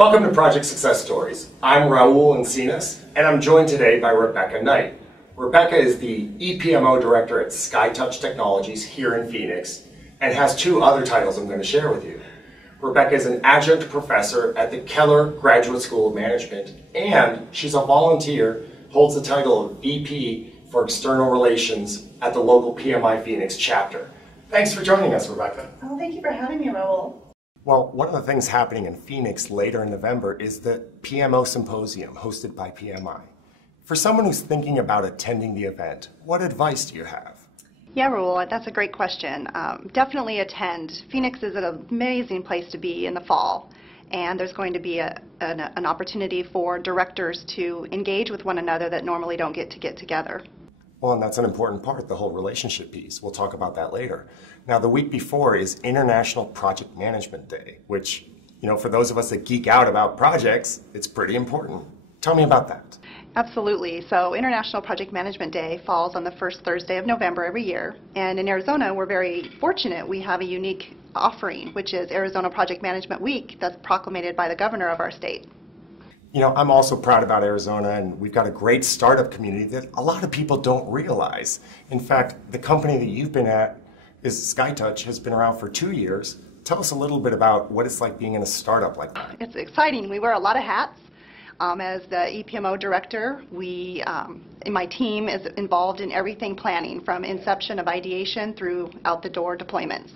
Welcome to Project Success Stories. I'm Raul Encinas, and I'm joined today by Rebecca Knight. Rebecca is the EPMO Director at SkyTouch Technologies here in Phoenix, and has two other titles I'm going to share with you. Rebecca is an adjunct professor at the Keller Graduate School of Management, and she's a volunteer, holds the title of VP for External Relations at the local PMI Phoenix chapter. Thanks for joining us, Rebecca. Oh, thank you for having me, Raul. Well, one of the things happening in Phoenix later in November is the PMI Symposium hosted by PMI. For someone who's thinking about attending the event, what advice do you have? Yeah, Raul, that's a great question. Definitely attend. Phoenix is an amazing place to be in the fall, and there's going to be an opportunity for directors to engage with one another that normally don't get together. Well, and that's an important part, the whole relationship piece. We'll talk about that later. Now, the week before is International Project Management Day, which, for those of us that geek out about projects, it's pretty important. Tell me about that. Absolutely. So International Project Management Day falls on the first Thursday of November every year. And in Arizona, we're very fortunate. We have a unique offering, which is Arizona Project Management Week that's proclamated by the governor of our state. I'm also proud about Arizona, and we've got a great startup community that a lot of people don't realize. In fact, the company that you've been at is SkyTouch, has been around for 2 years. Tell us a little bit about what it's like being in a startup like that. It's exciting. We wear a lot of hats. As the EPMO director, my team is involved in everything planning, from inception of ideation through out the door deployments.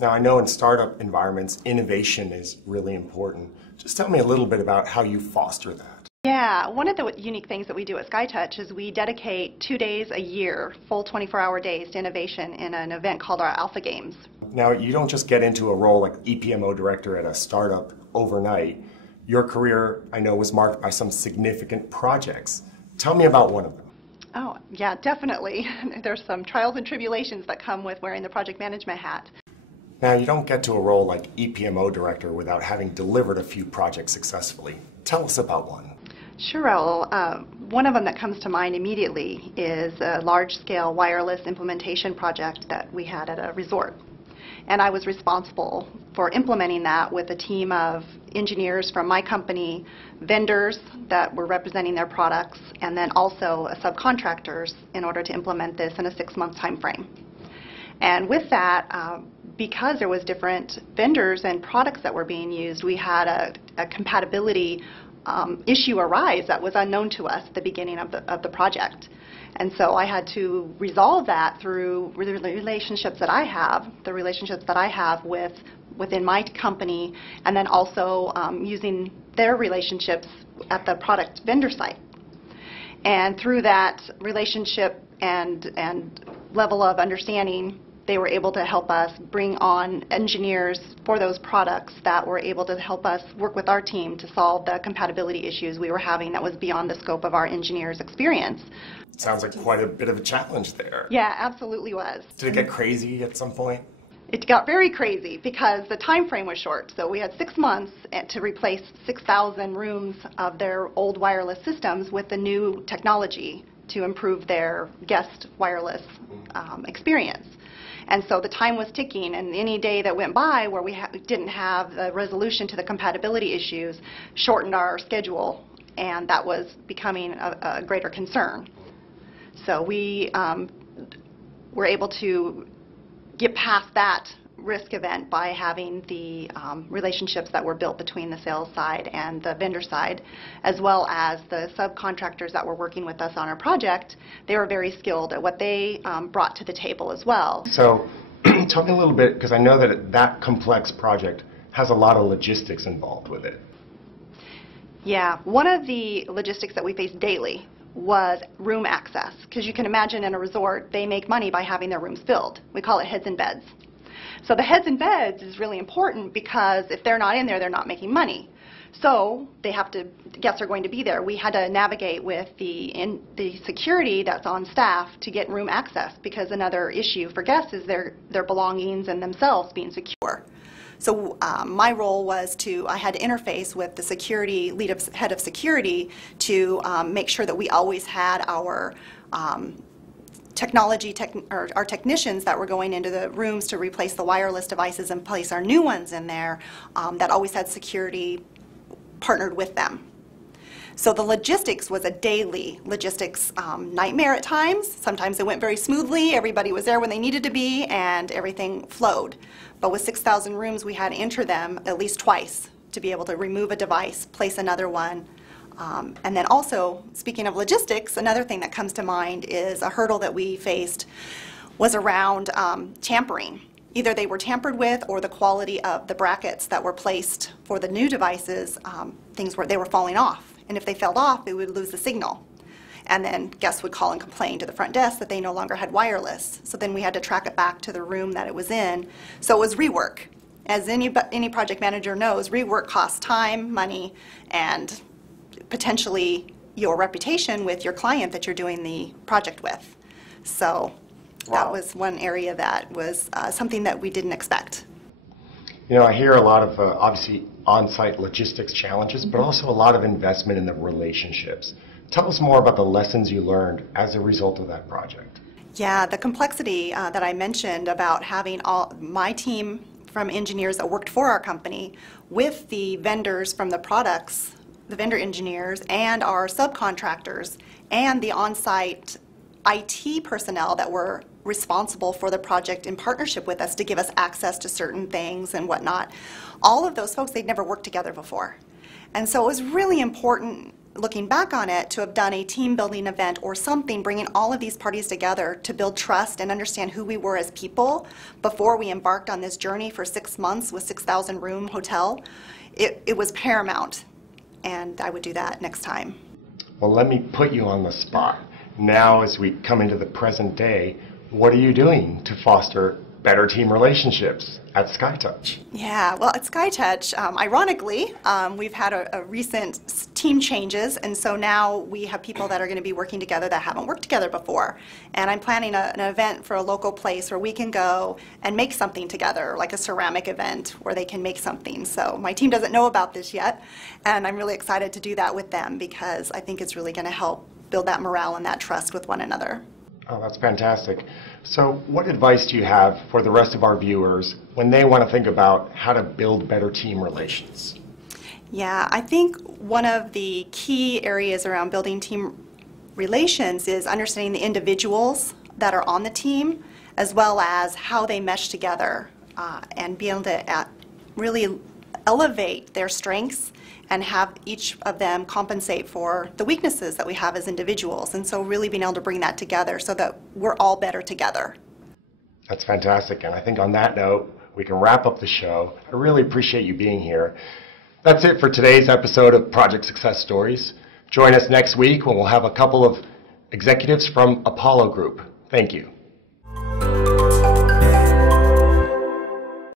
Now, I know in startup environments, innovation is really important. Just tell me a little bit about how you foster that. Yeah, one of the unique things that we do at SkyTouch is we dedicate 2 days a year, full 24-hour days, to innovation in an event called our Alpha Games. Now, you don't just get into a role like EPMO director at a startup overnight. Your career, I know, was marked by some significant projects. Tell me about one of them. Oh, yeah, definitely. There's some trials and tribulations that come with wearing the project management hat. Now, you don't get to a role like EPMO director without having delivered a few projects successfully. Tell us about one. Sure, Raul. One of them that comes to mind immediately is a large-scale wireless implementation project that we had at a resort. And I was responsible for implementing that with a team of engineers from my company, vendors that were representing their products, and then also subcontractors in order to implement this in a 6-month time frame. And with that, because there was different vendors and products that were being used, we had a compatibility issue arise that was unknown to us at the beginning of the project. And so I had to resolve that through the relationships that I have within my company, and then also using their relationships at the product vendor site. And through that relationship and level of understanding, they were able to help us bring on engineers for those products that were able to help us work with our team to solve the compatibility issues we were having that was beyond the scope of our engineers' experience. Sounds like quite a bit of a challenge there. Yeah, absolutely was. Did it get crazy at some point? It got very crazy because the time frame was short. So we had 6 months to replace 6,000 rooms of their old wireless systems with the new technology to improve their guest wireless experience. And so the time was ticking, and any day that went by where we didn't have a resolution to the compatibility issues shortened our schedule, and that was becoming a greater concern. So we were able to get past that risk event by having the relationships that were built between the sales side and the vendor side, as well as the subcontractors that were working with us on our project. They were very skilled at what they brought to the table as well. So tell me a little bit, because I know that that complex project has a lot of logistics involved with it. Yeah, one of the logistics that we faced daily was room access, because you can imagine in a resort they make money by having their rooms filled. We call it heads and beds. So the heads and beds is really important because if they're not in there, they're not making money. So guests are going to be there. We had to navigate with the security that's on staff to get room access, because another issue for guests is their belongings and themselves being secure. So my role was I had to interface with the security head of security to make sure that we always had our our technicians that were going into the rooms to replace the wireless devices and place our new ones in there, that always had security partnered with them. So the logistics was a daily logistics nightmare at times. Sometimes it went very smoothly, everybody was there when they needed to be, and everything flowed. But with 6,000 rooms, we had to enter them at least twice to be able to remove a device, place another one. And then also, speaking of logistics, another thing that comes to mind is a hurdle that we faced was around tampering. Either they were tampered with, or the quality of the brackets that were placed for the new devices, they were falling off. And if they fell off, it would lose the signal. And then guests would call and complain to the front desk that they no longer had wireless. So then we had to track it back to the room that it was in. So it was rework. As any project manager knows, rework costs time, money, and potentially your reputation with your client that you're doing the project with. So that was one area that was something that we didn't expect. You know, I hear a lot of obviously on-site logistics challenges, but also a lot of investment in the relationships. Tell us more about the lessons you learned as a result of that project. Yeah, the complexity that I mentioned about having my team from engineers that worked for our company with the vendors from the products, the vendor engineers, and our subcontractors, and the on-site IT personnel that were responsible for the project in partnership with us to give us access to certain things and whatnot. All of those folks, they'd never worked together before. And so it was really important, looking back on it, to have done a team building event or something, bringing all of these parties together to build trust and understand who we were as people before we embarked on this journey for 6 months with 6,000 room hotel. It was paramount, and I would do that next time. Well, let me put you on the spot. Now, as we come into the present day, what are you doing to foster better team relationships at SkyTouch? Yeah, well, at SkyTouch, ironically, we've had a recent team changes, and so now we have people that are going to be working together that haven't worked together before. And I'm planning an event for a local place where we can go and make something together, like a ceramic event where they can make something. So my team doesn't know about this yet, and I'm really excited to do that with them because I think it's really going to help build that morale and that trust with one another. Oh, that's fantastic. So what advice do you have for the rest of our viewers when they want to think about how to build better team relations? Yeah, I think one of the key areas around building team relations is understanding the individuals that are on the team, as well as how they mesh together and be able to really elevate their strengths and have each of them compensate for the weaknesses that we have as individuals. And so really being able to bring that together so that we're all better together. That's fantastic. And I think on that note, we can wrap up the show. I really appreciate you being here. That's it for today's episode of Project Success Stories. Join us next week when we'll have a couple of executives from Apollo Group. Thank you.